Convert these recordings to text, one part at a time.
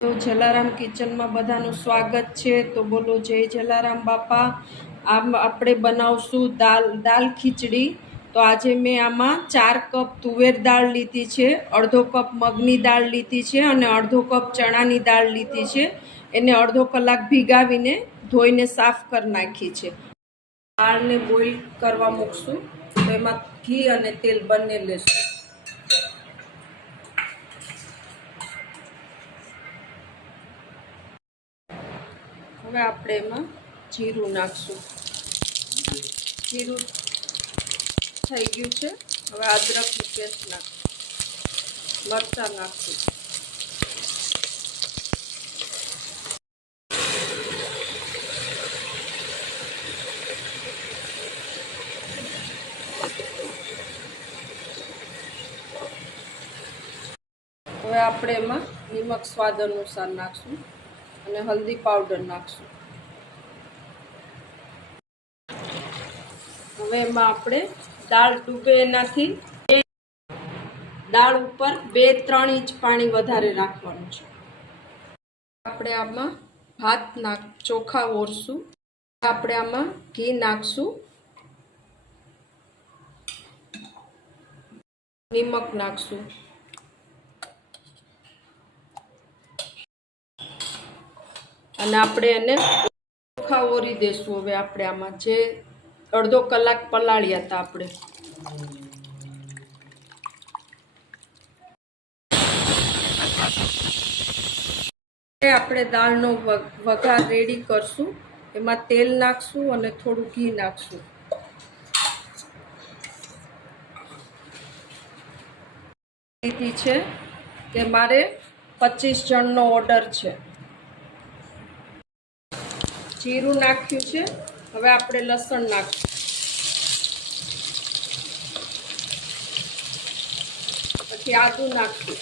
તો જલારામ કિચનમાં બધાનું સ્વાગત છે। તો બોલો જય જલારામ બાપા। આપણે બનાવશું દાલ ખીચડી। તો આજે મેં આમાં 4 કપ તુવેર દાળ લીધી છે, અડધો કપ મગની દાળ લીધી છે અને અડધો કપ ચણાની દાળ લીધી છે। એને અડધો કલાક ભીગાવીને ધોઈને સાફ કરી નાખી છે। દાળને બોઇલ કરવા મૂકશું। તો એમાં ઘી અને તેલ બંને લેશું। હવે આપણે એમાં જીરું નાખશું। જીરું થઈ ગયું છે। હવે અદરકની પેસ્ટ નાખશું, મરચાં નાખશું, હવે આપણે એમાં નિમક સ્વાદ અનુસાર નાખશું અને હલ્દી પાવડર નાખશું। હવે એમાં આપણે દાળ ડૂબે એનાથી દાળ ઉપર 2-3 ઇંચ પાણી વધારે રાખવાનું છે। આપણે આમાં ભાત ચોખા ઓરશું। આપણે આમાં ઘી નાખશું, નિમક નાખશું અને આપણે એને ચોખા ઓરી દેશું। હવે આપણે આમાં જે અડધો કલાક પલાળ્યા હતા આપણે દાળનો વઘાર રેડી કરશું। એમાં તેલ નાખશું અને થોડું ઘી નાખશું। લીધી છે કે મારે 25 જણનો ઓર્ડર છે। જીરું નાખ્યું છે। હવે આપણે લસણ નાખશું, પછી આદું નાખશું।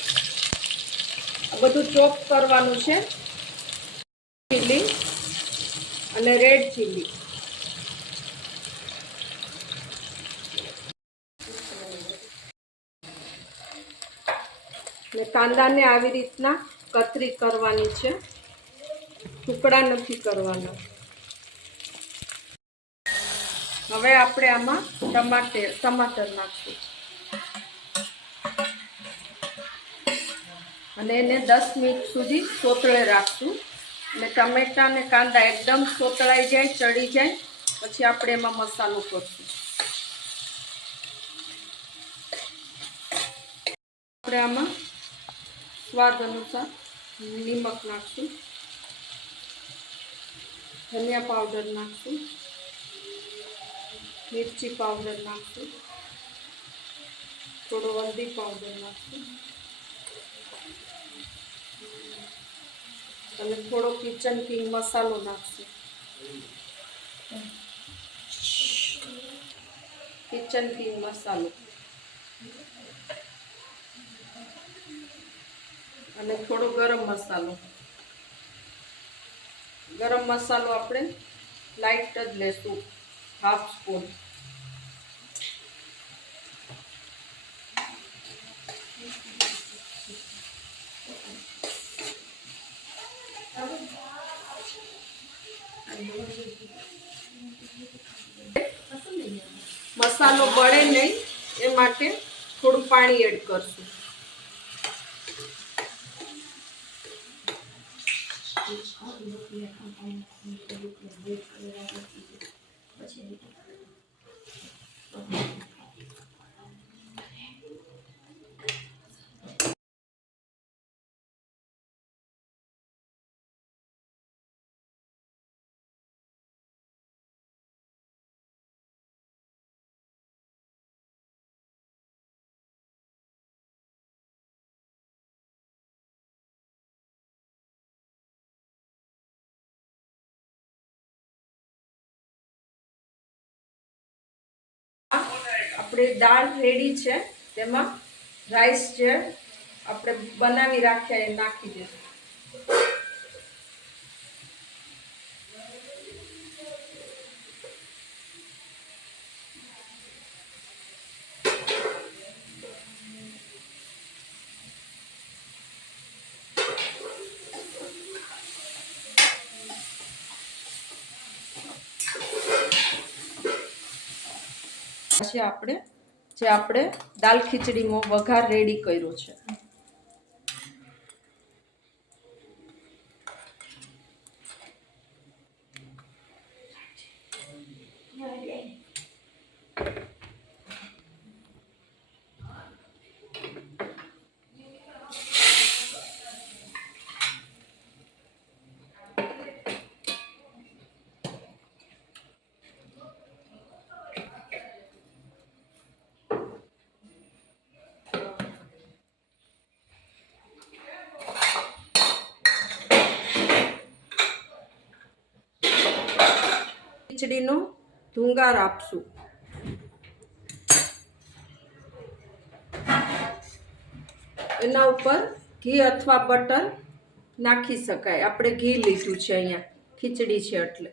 આ બધું ચોપ કરવાનું છે। ચીલી અને રેડ ચીલી, ને કાંદાને આવી રીતના કતરી કરવાની છે, ટુકડા નથી કરવાના। હવે આપણે આમાં ટમાટર નાખશું અને એને 10 મિનિટ સુધી સોતળે રાખશું। અને ટમેટા અને કાંદા એકદમ સોતળાઈ જાય, ચડી જાય પછી આપણે એમાં મસાલો કરશું। આપણે આમાં સ્વાદ અનુસાર નિમક નાખશું, ધનિયા પાવડર નાખશું, મિર્ચી પાવડર નાખશું, થોડો હલ્દી પાવડર નાખશું અને થોડો કિચન કિંગ મસાલો નાખશું। કિચન કિંગ મસાલો અને થોડો ગરમ મસાલો। ગરમ મસાલો આપણે લાઈટ જ લેશું, 1/2 સ્પૂન। મસાલો બળે નહીં એ માટે થોડું પાણી એડ કરશું। આપણે દાળ રેડી છે, તેમાં રાઈસ જે આપણે બનાવી રાખ્યા એ નાખી દઈશું। આજે આપણે દાલ ખીચડીમાં વઘાર રેડી કર્યો છે. ખીચડીનો ધુંગાર આપશું. એના ઉપર ઘી અથવા બટર નાખી શકાય. આપણે ઘી લીધું છે, અહીંયા ખીચડી છે એટલે.